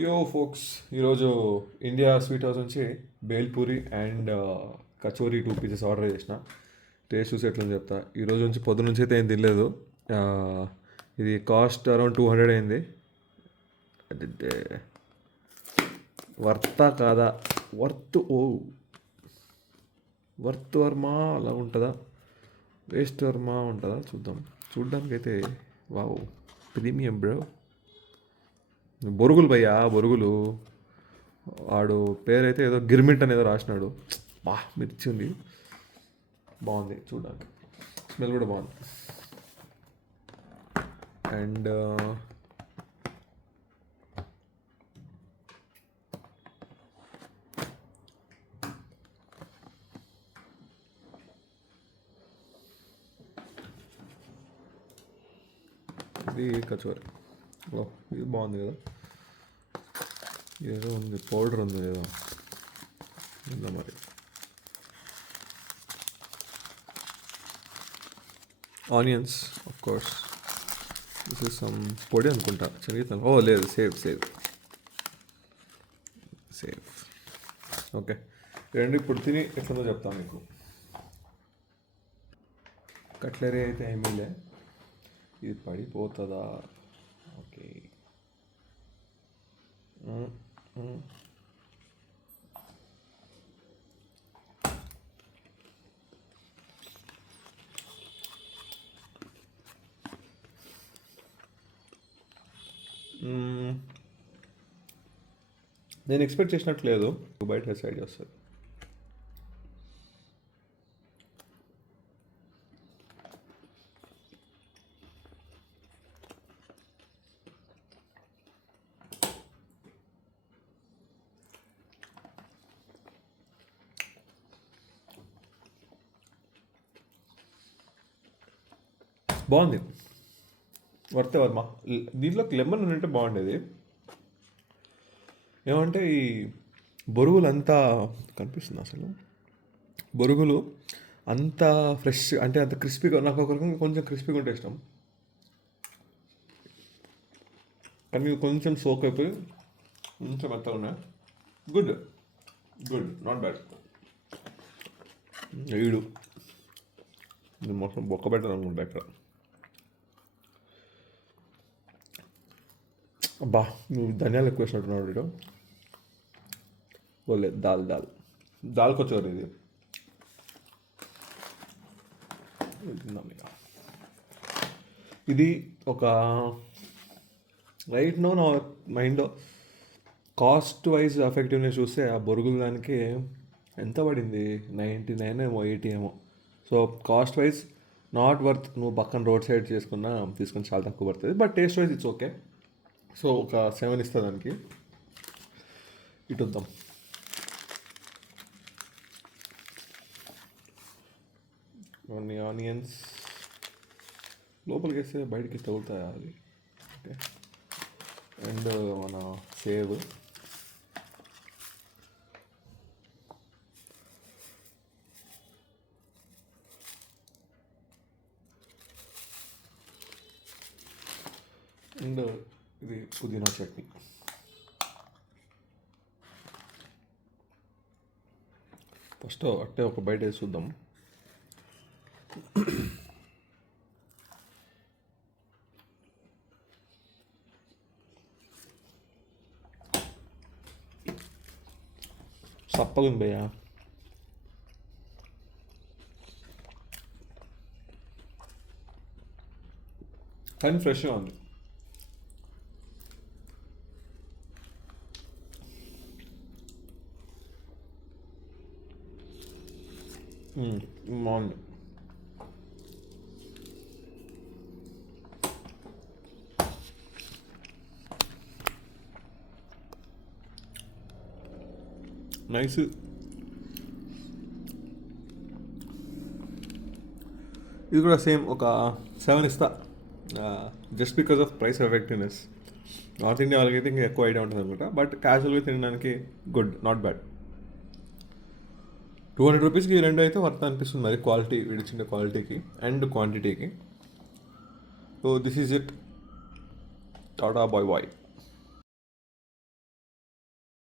యో ఫోక్స్ ఈరోజు India sweet house నుంచి bhelpuri and kachori 2 pieces order చేసిన. టేస్ట్ చూసి ఎట్లని చెప్తా. ఈరోజు నుంచి పొద్దు నుంచి అయితే ఏం తినలేదు. ఆ, ఇది కాస్ట్ అరౌండ్ 200 అయింది. అంటే వర్తా కాదా? వర్త్ వర్త్ వర్మా అలా ఉంటుందా, వేస్ట్ వర్మా ఉంటుందా చూద్దాం. చూడ్డానికి అయితే వావ్, ప్రీమియం బ్రో. బొరుగులు భయ్యా, బొరుగులు. వాడు పేరైతే ఏదో గిర్మిట్ అని ఏదో రాసినాడు. బా మిర్చి ఉంది, బాగుంది చూడడానికి, స్మెల్ కూడా బాగుంది. అండ్ ఇది కచోరీ. ఓ, ఇది బాగుంది కదా. ఏదో ఉంది, పౌడర్ ఉంది ఏదో ఉందా మరి. Onions of course. This is some పొడి అనుకుంటా, శనగలు. ఓ లేదు, సేవ్ సేవ్ సేవ్. ఓకే, రెండు ఇప్పుడు తిని ఎట్లుందో చెప్తాను మీకు. కట్లరీ అయితే ఏమీలే, ఇది పడిపోతుందా? ఓకే. మ్మ్, మ్మ్. మ్మ్. నేను ఎక్స్పెక్ట్ చేసినట్టు లేదు, బయట సైడ్ వస్తుంది. బాగుంది, వర్తే వర్మ. దీంట్లోకి లెమన్ ఉంటే బాగుండేది. ఏమంటే ఈ బొరుగులు అంతా కనిపిస్తుంది అసలు. బొరుగులు అంత ఫ్రెష్ అంటే అంత క్రిస్పీగా, నాకు ఒక రకంగా కొంచెం క్రిస్పీగా ఉంటే ఇష్టం. కానీ ఇవి కొంచెం సోక్ అయిపోయి కొంచెం మెత్తగా ఉన్నాయి. Good, good, not bad. ఈడు ఇది మొత్తం బొక్క పెట్టారు అనుకుంటా ఇక్కడ. అబ్బా, నువ్వు ధనియాలు ఎక్కువ వేసినట్టున్నాడు వీడు. ఓలే, దాల్ దాల్ దాల్ కచోరీ ఇది. ఇది తిందాం ఇక. ఇది ఒక రైట్ నో నా మైండ్లో కాస్ట్ వైజ్ ఎఫెక్టివ్నెస్ చూస్తే ఆ బొరుగులు దానికి ఎంత పడింది, 99 ఏమో, 80 ఏమో. So cost wise not worth. నువ్వు పక్కన రోడ్ సైడ్ తీసుకొని చాలా తక్కువ పడుతుంది. But taste wise it's okay. So ఒక 7 ఇస్తుంది దానికి. ఇటు వద్దాం. కొన్ని ఆనియన్స్ లోపలికి వేస్తే బయటికి తగులుతాయా అది? ఓకే. అండ్ మన సేవ్. అండ్ ఇది పుదీనా చట్నీ. ఫస్ట్ అట్టే ఒక బయట వేసి చూద్దాం. సప్పగా ఉంది భయ్యా. కానీ ఫ్రెష్గా ఉంది. బాగుంది. నైస్. ఇది కూడా సేమ్ ఒక 7 ఇస్తా, just because of price effectiveness. North India వాళ్ళకైతే ఇంకా ఎక్కువ ఐడియా ఉంటుంది అనుకుంటా. బట్ క్యాజువల్గా తినడానికి గుడ్, నాట్ బ్యాడ్. 200 రూపీస్కి ఈ రెండు అయితే వర్త్ అనిపిస్తుంది మరి, క్వాలిటీ, విడిచిన క్వాలిటీకి అండ్ క్వాంటిటీకి. So this is it. Tata bye bye.